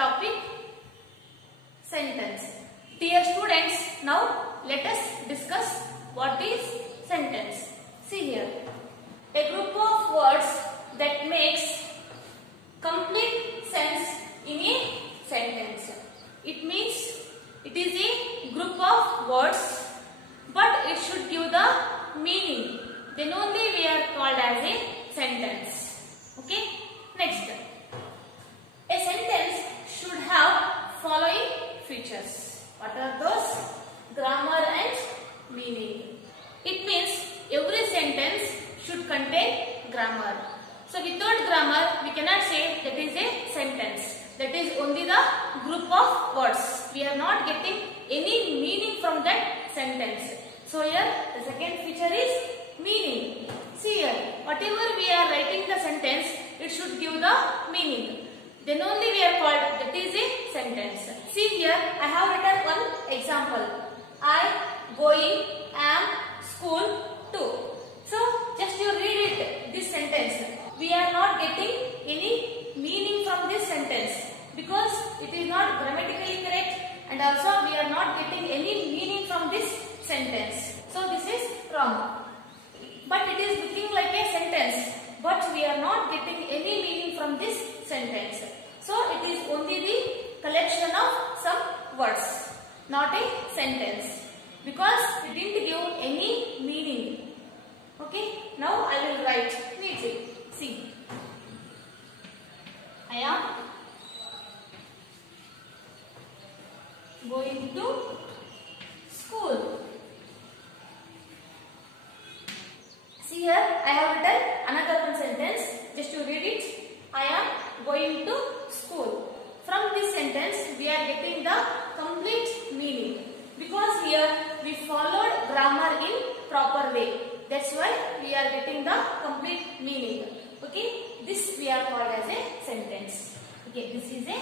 topic sentence. Dear students, now let us discuss what is sentence. See here, a group of words that makes complete sense in a sentence. It means it is a group of words, but it should give the meaning. Then only we are called as a sentence. Okay. Next, a sentence should have following features. What are those? Grammar and meaning. It means every sentence should contain grammar. So without grammar, we cannot say that is a sentence. That is only the group of words. We are not getting any meaning from that sentence. So here the second feature is meaning. See here, whatever we are writing the sentence, it should give the meaning. Then only we are called that is a sentence. See here, I have written one example. I going am school to. So just you read it, this sentence. We are not getting any meaning from this sentence because it is not grammatically correct, and also we are not getting any meaning from this sentence. So this is wrong. But it is looking like a sentence, but we are not getting any meaning from this sentence. So it is only the collection of some words, not a sentence, because it didn't give any meaning. Okay, now I will write neatly. See, I am going to school. See here, I have written another one sentence. Just to read it. I am going to school. From this sentence, we are getting the complete meaning. Because here we followed grammar in proper way. That's why we are getting the complete meaning. Okay, this we are called as a sentence. Okay, this is a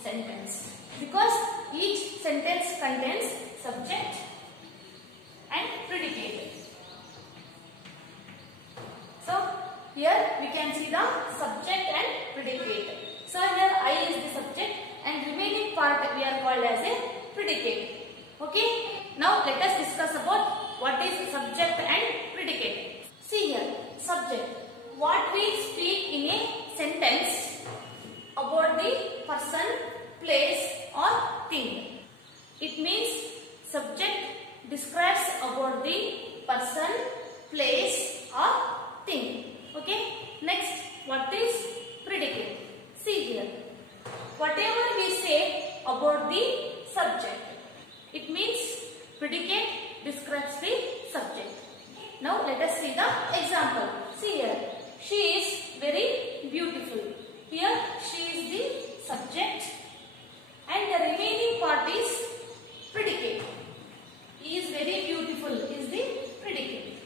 sentence. Because each sentence contains subject and predicate. So here we can see the subject and predicate. So here I is the subject and remaining part we are called as a predicate. Okay. Now let us discuss about what is subject and predicate. See here, subject. What we speak in a sentence about the person, place or thing. It means subject describes about the person, place or thing. Okay. Next, what is predicate? See here. Whatever we say about the subject, it means predicate describes the subject. Now let us see the example. See here. She is very beautiful. Here she is the subject and the remaining part is predicate. He is very beautiful is the predicate.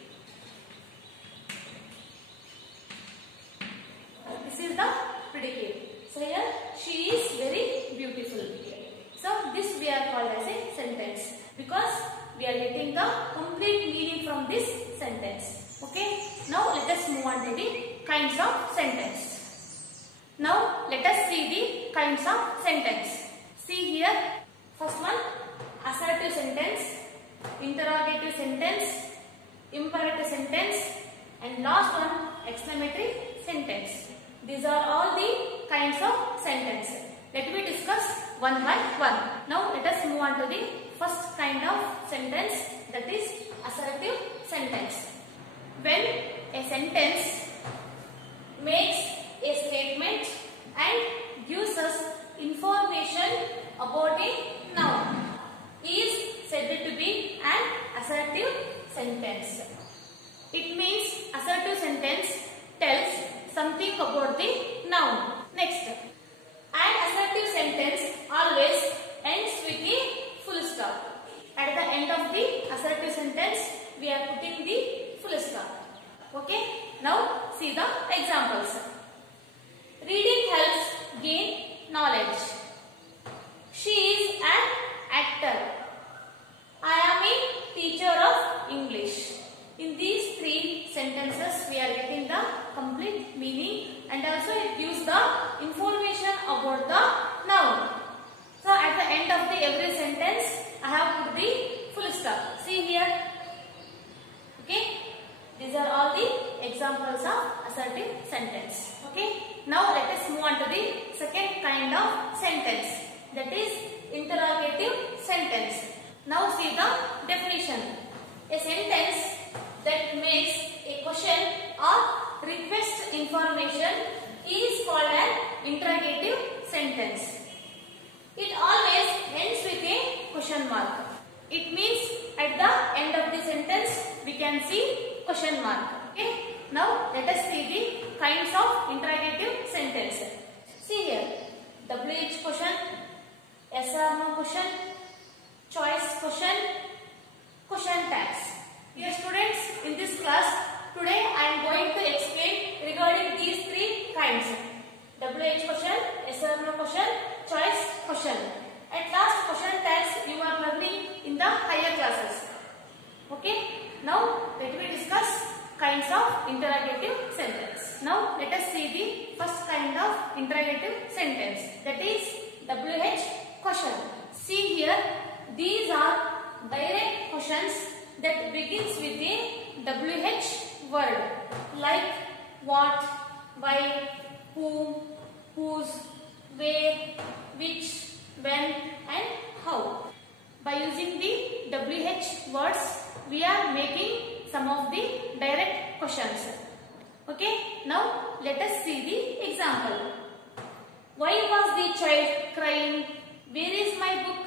This is the predicate. So here she is very beautiful. So this we are called as a sentence because we are getting the complete meaning from this sentence. Okay. Now let us move on to the kinds of sentence. Now let us see the kinds of sentence. See here, first one assertive sentence, interrogative sentence, imperative sentence, and last one exclamatory sentence. These are all the kinds of sentence. Let me discuss one by one. Now let us move on to the first kind of sentence, that is assertive sentence. When a sentence makes a statement and gives us information about a noun, is said to be an assertive sentence. It means assertive sentence tells something about the noun. Next, an assertive sentence always ends with a full stop. At the end of the assertive sentence, we are putting the full stop. Okay. Now see the examples. Reading helps gain knowledge. She is an actor. I am a teacher of English. In these three sentences, we are getting the complete meaning and also it gives the information about the noun. sentence, that is interrogative sentence. Now see the definition. A sentence that makes a question or requests information is called an interrogative sentence. It always ends with a question mark. It means at the end of the sentence we can see question mark. Okay. Now let us see the kinds of interrogative sentence. See here, WH question, yes or no question, choice question, question tags. Dear students, in this class today I am going to explain regarding these three kinds: WH question, yes or no question, choice question. At last, question tags you are learning in the higher classes. Okay. Now let me discuss kinds of interrogative sentence. Now let us see the first kind of interrogative sentence, that is WH question. See here, these are direct questions that begins with a WH word like what, why, whom, whose, where, which, when and how. By using the WH words we are making some of the direct questions. Okay, now let us see the example. Why was the child crying? Where is my book?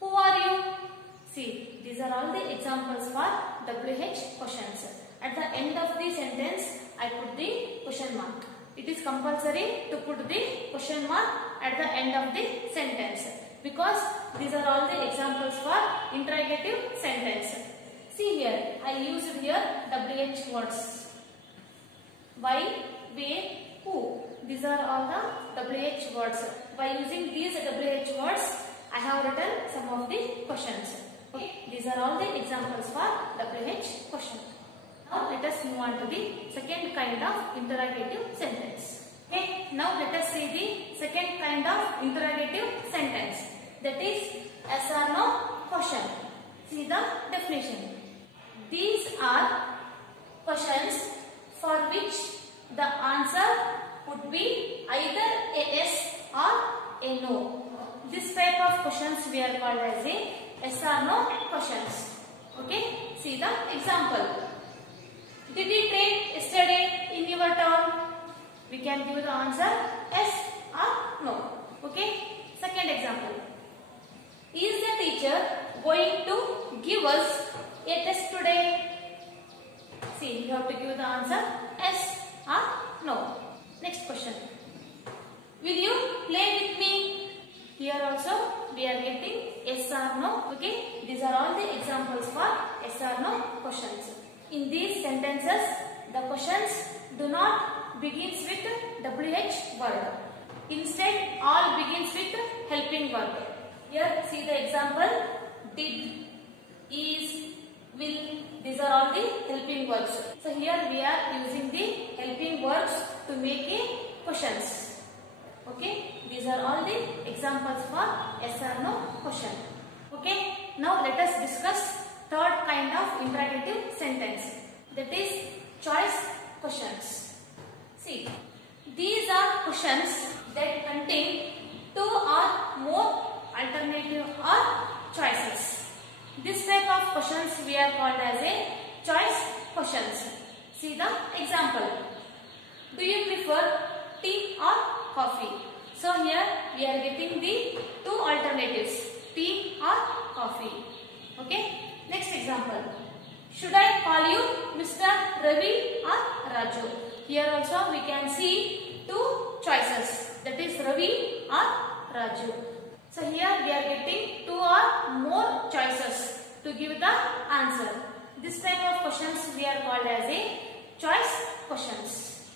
Who are you? See, these are all the examples for WH questions. At the end of the sentence, I put the question mark. It is compulsory to put the question mark at the end of the sentence because these are all the examples for interrogative sentence. See here, I used here WH words. Why, where, who. These are all the WH words. By using these WH words, I have written some of the questions. Okay, these are all the examples for WH question. Now let us move on to the second kind of interrogative sentence. Okay, now let us see the second kind of interrogative sentence, that is yes or no question. See the definition. These are questions for which the answer would be either a yes or a no. This type of questions we are called as a yes or no questions. Okay, see the example. Did it rain yesterday in your town? We can give the answer yes or no. Okay, second example. Is the teacher going to give us a test today? See, you have to give the answer yes or no. Next question. Will you play with me? Here also we are getting yes or no. Okay, these are all the examples for yes or no questions. In these sentences, the questions do not begins with WH word. Instead, all begins with helping word. Here, see the example. Did, is, will. These are all the helping words. So here we are using the helping words to make a questions. Okay, these are all the examples for yes or no question. Okay, now let us discuss third kind of interrogative sentence, that is choice questions. See, these are questions that contain two or more alternative or choices. This type of questions we are called as a choice questions. See the example. Do you prefer tea or coffee? So here we are getting the two alternatives, tea or coffee. Okay. Next example. Should I call you Mr. Ravi or Raju? Here also we can see two choices, that is Ravi or Raju. So here we are getting two or more choices to give the answer. This type of questions we are called as a choice questions.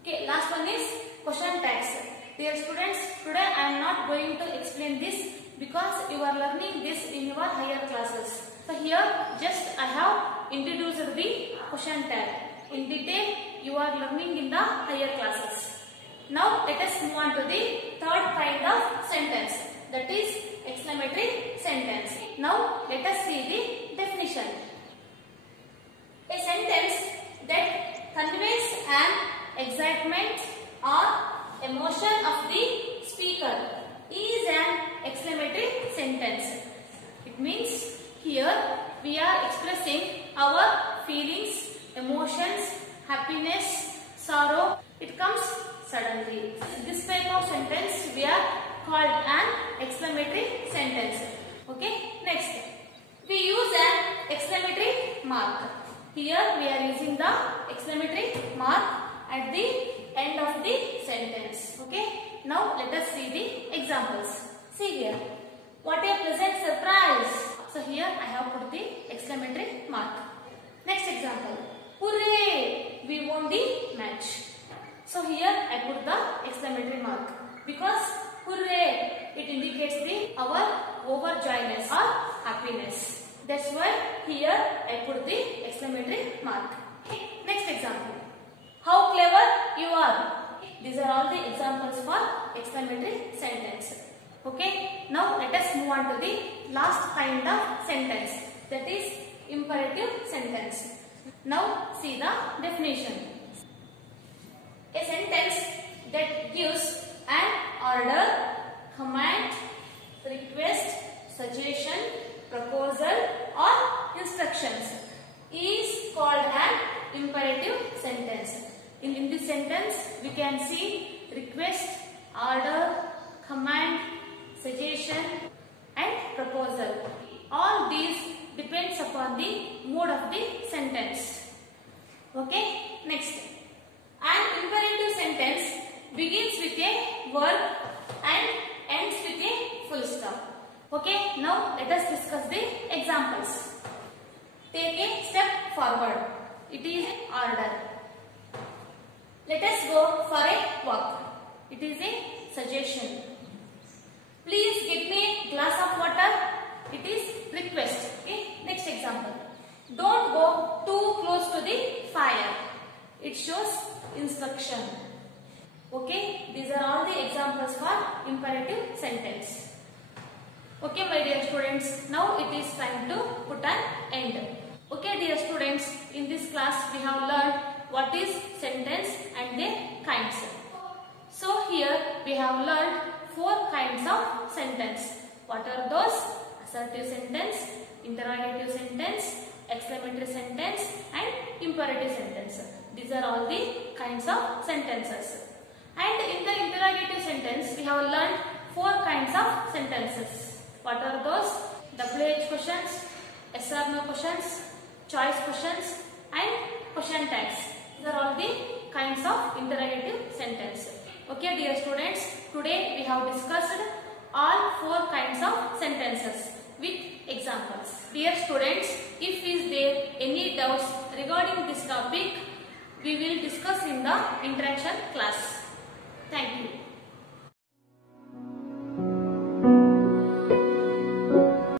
Okay, last one is question tags. Dear students, today I am not going to explain this because you are learning this in your higher classes. So here just I have introduced the question tag. In detail you are learning in the higher classes. Now let us move on to the third kind of sentence, that is exclamatory sentence. Now let us see the definition. A sentence that conveys an excitement or emotion of the speaker is an exclamatory sentence. It means here we are expressing our feelings, emotions, happiness, sorrow. It comes suddenly. This type of sentence we are called an exclamatory sentence. Okay, next. We use an exclamatory mark. Here we are using the exclamatory mark at the end of the sentence. Okay, now let us see the examples. See here. What a pleasant surprise. So here I have put the exclamatory mark. Next example. Hooray! We won the match. So here I put the exclamatory mark because hooray, it indicates our overjoyness or happiness. That's why here I put the exclamatory mark. Next example. How clever you are. These are all the examples for exclamatory sentence. Okay. Now let us move on to the last kind of sentence, that is imperative sentence. Now see the definition. A sentence that gives an order, command, request, suggestion, proposal or instructions is called an imperative sentence. In this sentence we can see request, order, command, suggestion and proposal. All these depends upon the mood of the sentence. Okay, next. An imperative sentence begins with a verb and ends with a full stop. Okay, now let us discuss the examples. Take a step forward. It is order. Let us go for a walk. It is a suggestion. Please get me a glass of water. It is request. Okay, next example. Don't go too close to the fire. It shows instruction. Okay, these are all the examples for imperative sentence. Okay, my dear students, now it is time to put an end. Okay, dear students, in this class we have learned what is sentence and their kinds. So here we have learned 4 kinds of sentence. What are those? Assertive sentence, interrogative sentence, exclamatory sentence and imperative sentence. These are all the kinds of sentences. And in the interrogative sentence we have learned 4 kinds of sentences. What are those? WH questions, yes or no questions, choice questions and question tags. These are all the kinds of interrogative sentence. Okay, dear students, today we have discussed all 4 kinds of sentences with examples. Dear students, if is there any doubts regarding this topic, we will discuss in the interaction class. Thank you.